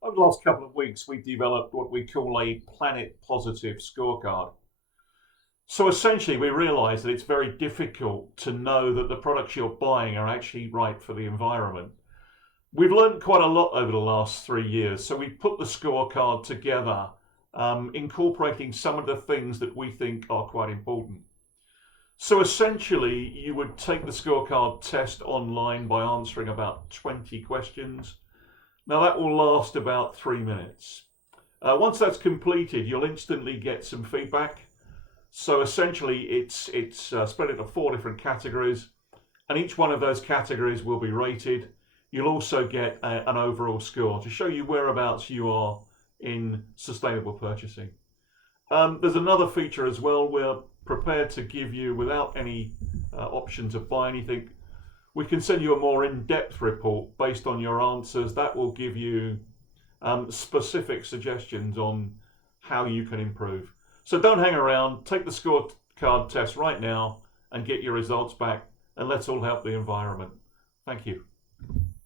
Over the last couple of weeks, we developed what we call a Planet Positive Scorecard. So essentially, we realize that it's very difficult to know that the products you're buying are actually right for the environment. We've learned quite a lot over the last 3 years, so we put the scorecard together, incorporating some of the things that we think are quite important. So essentially, you would take the scorecard test online by answering about 20 questions. Now that will last about 3 minutes. Once that's completed, you'll instantly get some feedback. So essentially, it's spread into 4 different categories, and each one of those categories will be rated. You'll also get an overall score to show you whereabouts you are in sustainable purchasing. There's another feature as well. We're prepared to give you, without any option to buy anything, we can send you a more in-depth report based on your answers. That will give you specific suggestions on how you can improve. So don't hang around. Take the scorecard test right now and get your results back, and let's all help the environment. Thank you.